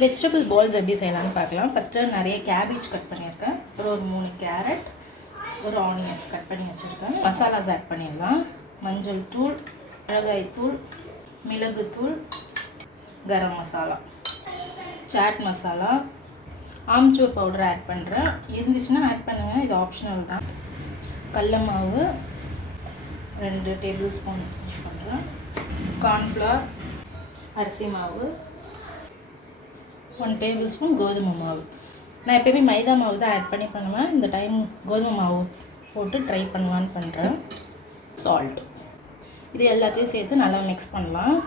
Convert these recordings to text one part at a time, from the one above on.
Vegetable balls எப்படி செய்யலாம்னு பார்க்கலாம். ஃபஸ்ட்டு நிறைய கேபேஜ் கட் பண்ணியிருக்கேன். ஒரு ஒரு மூணு கேரட் ஒரு ஆனியன் கட் பண்ணி வச்சுருக்கேன். மசாலாஸ் ஆட் பண்ணிடலாம். மஞ்சள் தூள் மிளகாய் தூள் மிளகுத்தூள் கரம் மசாலா சாட் மசாலா ஆம்ச்சூர் பவுடர் ஆட் பண்ணுறேன் இருந்துச்சுன்னா ஆட் பண்ணுங்கள் இது ஆப்ஷனல் தான். கடல மாவு ரெண்டு டேபிள் ஸ்பூன் யூஸ் பண்ணுறேன் கார்ன்ஃப்ளவர் அரிசி மாவு ஒன் டேபிள் ஸ்பூன் கோதுமை மாவு. நான் எப்பயுமே மைதா மாவு தான் ஆட் பண்ணி பண்ணுவேன். இந்த டைம் கோதுமை மாவு போட்டு ட்ரை பண்ணலான்னு பண்ணுறேன் சால்ட் இது எல்லாத்தையும் சேர்த்து நல்லா மிக்ஸ் பண்ணலாம்.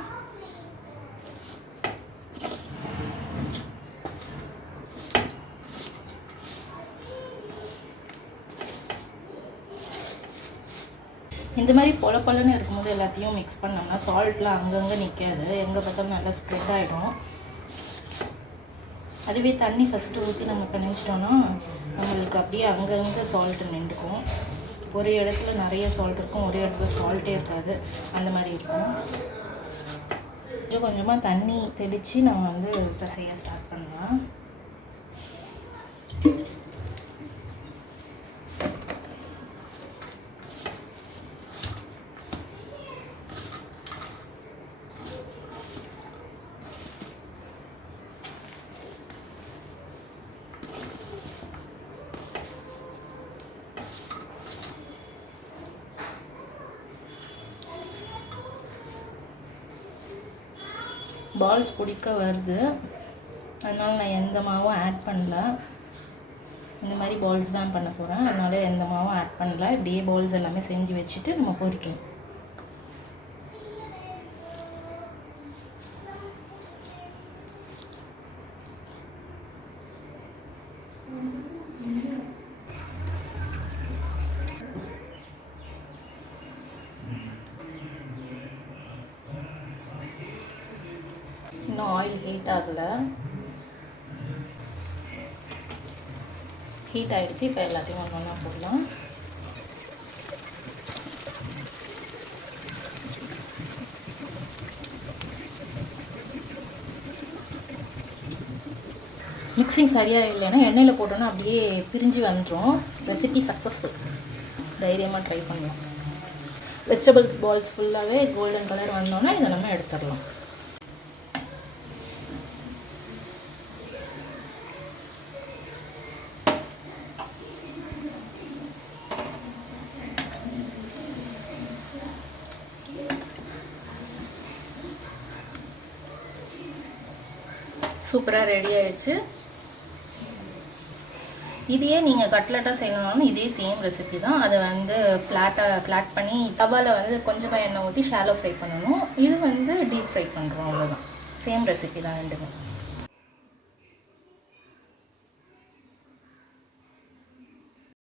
இந்த மாதிரி பொல பொலன்னு இருக்கும்போது எல்லாத்தையும் மிக்ஸ் பண்ணோம்னா சால்ட்லாம் அங்கங்கே நிற்காது எங்கே பார்த்தாலும் நல்லா ஸ்ப்ரெட் ஆகிடும் அதுவே தண்ணி ஃபஸ்ட்டு ஊற்றி நம்ம பிணைஞ்சிட்டோன்னா நம்மளுக்கு அப்படியே அங்கங்கே சால்ட்டு நின்றுக்கும். ஒரு இடத்துல நிறைய சால்ட் இருக்கும் ஒரே இடத்துல சால்ட்டே இருக்காது. அந்த மாதிரி இருக்கும். கொஞ்சம் கொஞ்சமாக தண்ணி தெளித்து நம்ம வந்து பிசைய ஸ்டார்ட் பண்ணலாம். பால்ஸ் பிடிக்க வருது. அதனால் நான் எந்த மாவும் ஆட் பண்ணல. இந்த மாதிரி பால்ஸ் தான் பண்ண போகிறேன் அதனால எந்த மாவும் ஆட் பண்ணல. இப்படியே பால்ஸ் எல்லாமே செஞ்சு வச்சுட்டு நம்ம பொரிக்கணும் இன்னும் ஆயில் ஹீட் ஆகலை. ஹீட் ஆகிடுச்சு இப்போ எல்லாத்தையும் ஒன்று ஒன்றா போடலாம். மிக்சிங் சரியாக இல்லைன்னா எண்ணெயில் போட்டோன்னா அப்படியே பிரிஞ்சு வந்துடும் ரெசிபி சக்ஸஸ்ஃபுல் தைரியமாக ட்ரை பண்ணலாம். வெஜிடபிள்ஸ் பால்ஸ் ஃபுல்லாகவே கோல்டன் கலர் வந்தோன்னே இதை நம்ம எடுத்துடலாம். சூப்பராக ரெடி ஆயிடுச்சு. இதையே நீங்கள் கட்லெட்டாக செய்யணும்னாலும் இதே சேம் ரெசிபி தான். அதை வந்து ஃப்ளாட்டாக ஃப்ளாட் பண்ணி தவாவில் வந்து கொஞ்சமாக எண்ணெய் ஊற்றி ஷாலோ ஃப்ரை பண்ணணும். இது வந்து டீப் ஃப்ரை பண்ணுறோம் அவ்வளோதான் சேம் ரெசிபி தான் ரெண்டுமே.